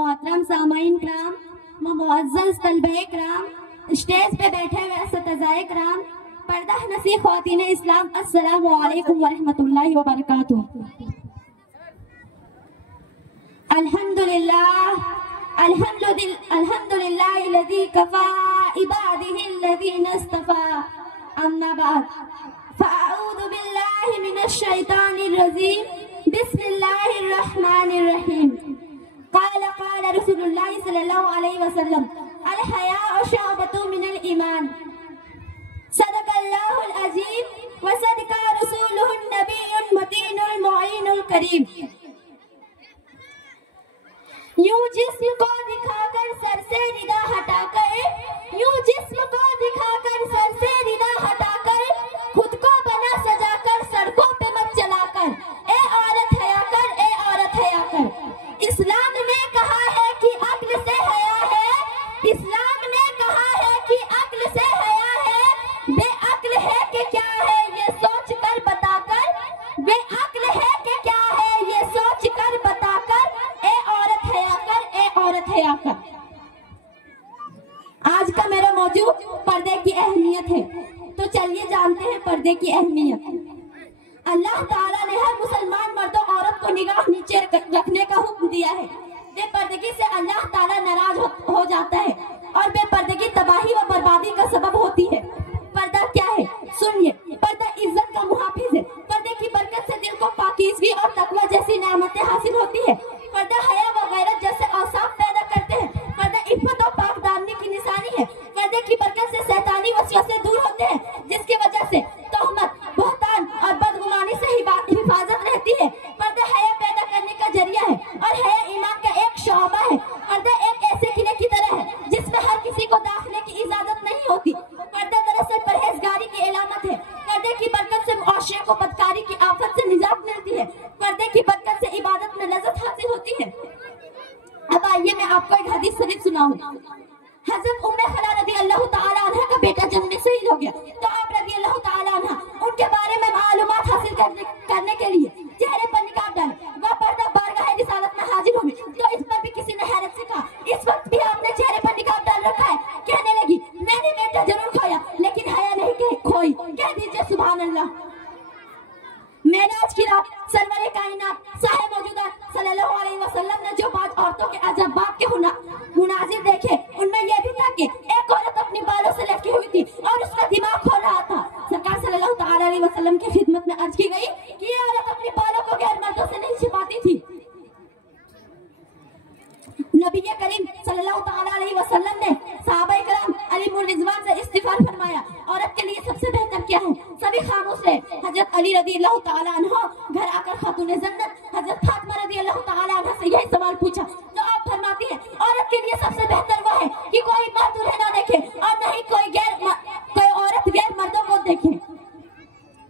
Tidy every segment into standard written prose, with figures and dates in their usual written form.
मोहतरम सामाइन कराम, मुअज़्ज़ज़ तलबे कराम, स्टेज पे बैठे हुए असतिज़ाए कराम, पर्दा नसी ख़वातीन इस्लाम, अस्सलामु अलैकुम व रहमतुल्लाहि व बरकातुहू। अल्हम्दुलिल्लाह लज़ी कफ़ा इबादिही लज़ीना इस्तफ़ा, अम्मा बाद फ़अऊज़ु बिल्लाहि मिनश शैतानिर रजीम, बिस्मिल्लाहिर रहमानिर रहीम। क़ाल रसूलुल्लाह सल्लल्लाहु अलैहि वसल्लम, अल हयाउ शअबतुम मिनल ईमान, सदक़ल्लाहुल अज़ीम व सदक़ रसूलुहुन नबियुल मतीनुल मुईनुल करीम। यूं जिस्म को दिखाकर सर से रिदा हटाकर, यूं जिस्म को दिखाकर सर से रिदा हटाकर, खुद को बना सजाकर सड़कों पे मत चलाकर, ए औरत हया कर, ए औरत हया कर। इस्लाम ने कहा है कि अक्ल से हया है, इस्लाम ने कहा है कि अक्ल से हया है, बेअक्ल है कि क्या है ये सोच कर बताकर, बेअक्ल है कि क्या है ये सोच कर बताकर, ए औरत हया कर, ए औरत हया कर। आज का मेरा मौजूद पर्दे की अहमियत है, तो चलिए जानते हैं पर्दे की अहमियत। अल्लाह ताला ने हर मुसलमान मर्द और औरत को निगाह नीचे रखने का हुक्म दिया है। बेपर्दगी से अल्लाह ताला नाराज हो जाता है और बेपर्दगी तबाही व बर्बादी का सबब होती है। पर्दा क्या है? सुनिए, पर्दा इज्जत का मुहाफिज है। पर्दे की बरकत से दिल को पाकीज़गी और तकवा जैसी नेमतें हासिल होती है। पर्दा हया व गैरत जैसे औसाफ पैदा करते हैं। पर्दा इफ़्फ़त और पाकदामनी की निशानी है। पर्दे की बरकत से शैतानी वसवसे दूर होते हैं, जिसकी वजह से तोहमत, बहतान और बदगुमानी से हिफाजत रहती है। पर्दा हया पैदा करने का जरिया है और हया ईमान का एक शोबा है। पर्दा एक ऐसे किले की तरह है जिसमें हर किसी को दाखिले की इजाजत नहीं होती। पर्दा दरअसल परहेजगारी की इलामत है। पर्दे की बरकत से मुआशरे को बदकारी की आफत से निजात मिलती है। पर्दे की बरकत से इबादत में लज़्ज़त हासिल होती है। अब आइए मैं आपको एक हदीस शरीफ सुनाऊं। हज़रत उम्मे खला रज़ी अल्लाह तआला अन्हा का बेटा जन्म में शहीद हो गया, तो आप रज़ी अल्लाह तआला अन्हा उनके बारे में मालूमात हासिल करने के लिए चेहरे पर निकाब डाले। वह पर्दा बारगाह रिसालत में हाजिर हुई, तो इस पर भी किसी ने हैरत से कहा, इस वक्त भी आपने चेहरे पर निकाब डाल रखा है? कहने लगी, मैंने बेटा जरूर खोया लेकिन हया नहीं खोई। कह दीजिए सुभान अल्लाह। मेराज की रात सरवरे कायनात साहिब मौजूदा सल्लल्लाहु अलैहि वसल्लम ने जो बात औरतों के अजबात के मुनाजिर देखे, उनमें यह भी था कि एक औरत अपनी बालों से लटकी हुई थी और उसका दिमाग खोल रहा था। सरकार सल्लल्लाहु ताला अलैहि वसल्लम की खिदमत में अर्ज की गई कि ये औरत अपनी बालों को गैर मर्दों से नहीं छिपाती थी। नबी करीम सल्लल्लाहु ताला अलैहि वसल्लम ने सहाबाए कराम अलीमुर रिजवान से इस्तिगफार फरमाया, औरत के लिए सबसे बेहतर क्या है? सभी खामोश रहे। हजरत अली रज़ी अल्लाह ताला अन्हा घर आकर खातूने जन्नत हजरत फातिमा रज़ी अल्लाह ताला अन्हा से यही सवाल पूछा, तो आप फरमाती हैं औरत के लिए सबसे बेहतर वह है कि कोई मर्द उन्हें ना देखे और न ही कोई औरत गैर मर्दों को देखे।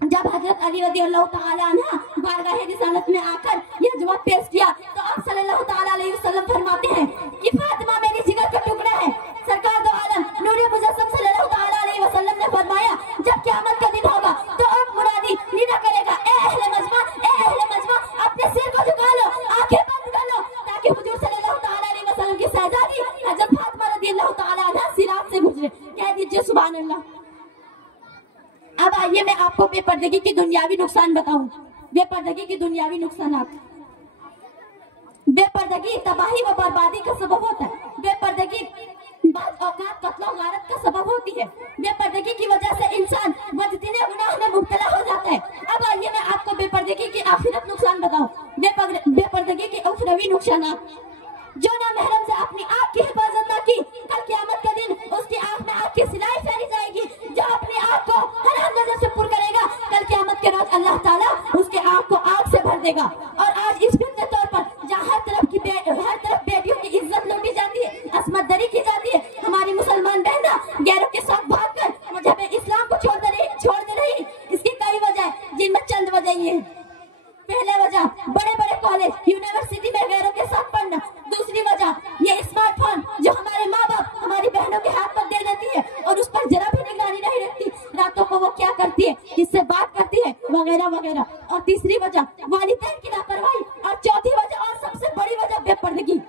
जब हजरत अली रज़ी अल्लाह ताला अन्हा बारगाह रिसालत में आकर यह जवाब पेश किया, तो आप सल्लल्लाहु ताला अलैहि वसल्लम फरमाते हैं कि फातिमा मेरी जिगर का टुकड़ा है। सरकार दो आलम नूरे मुजस्सम सल्लल्लाहु ताला अलैहि वसल्लम ने फरमाया, जब क़यामत का दिन होगा तो अब मुनादी निदा करेगा, ए अहले मजमा, ए अहले मजमा, अपने सिर को झुका लो, आंखें बंद कर लो, ताकि हुजूर सल्लल्लाहु ताला अलैहि वसल्लम की शहजादी हजरत फातिमा रज़ी अल्लाह ताला अन्हा सिरात से गुजरे। कह दीजिए सुभान अल्लाह। अब आइए मैं आपको बेपर्दगी की दुनियावी नुकसान बताऊं। बेपर्दगी की दुनियावी नुकसानात। बेपर्दगी तबाही व बर्बादी का सबब होता है। बेपर्दगी बाज़ औक़ात कत्ल और गारत का सबब होती है। बेपर्दगी की वजह से इंसान बदतीने गुनाह में मुब्तला हो जाता है। अब आइए मैं आपको बेपर्दगी की आखिरत नुकसान बताऊं। बेपर्दगी के उखरवी नुकसानात। जो ना महरम से अपनी आँख की हिफाजत न की, कल क़यामत का दिन उसकी आँख में आँख की सिलाई फैली जाएगी। जो अपनी आँख को हराम नजर से पुर करेगा, कल क़यामत के रोज अल्लाह ताला उसके आँख को आग से भर देगा। और आज इस फितने तौर पर जहाँ हर तरफ बेटियों की इज्जत लूटी जाती है, असमत दरी की जाती है, हमारी मुसलमान बहना गैरों के साथ भागकर मजहब इस्लाम को छोड़ दे रही। इसकी कई वजह, जिनमें चंद वजह ये है। पहले वजह बड़े बड़े कॉलेज यूनिवर्सिटी में गैरों के साथ पढ़ना। दूसरी वजह ये स्मार्टफोन जो हमारे माँ बाप हमारी बहनों के हाथ पर दे देती है और उस पर जरा भी निगरानी नहीं रखती। रातों को वो क्या करती है, किससे बात करती है, वगैरह वगैरह। और तीसरी वजह वालिदैन की लापरवाही। और चौथी वजह और सबसे बड़ी वजह बेपर्दगी।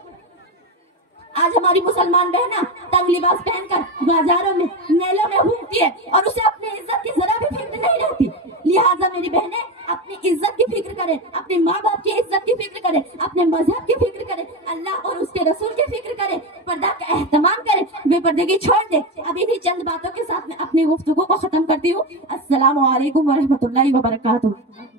मुसलमान बहना तंग लिबास पहनकर बाजारों में मेलों में घूमती है और उसे अपनी इज्जत की जरा भी फिक्र नहीं रहती। लिहाजा मेरी बहनें अपनी इज्जत की फिक्र करें, अपने माँ बाप की इज्जत की फिक्र करें, अपने मजहब की फिक्र करें, अल्लाह और उसके रसूल की फिक्र करें, पर्दा का एहतमाम करें, बेपर्दगी छोड़ दे। अब इन्हीं चंद बातों के साथ मैं अपनी गुफ्तगू को खत्म करती हूँ। अस्सलामु अलैकुम व रहमतुल्लाहि व बरकातुहू।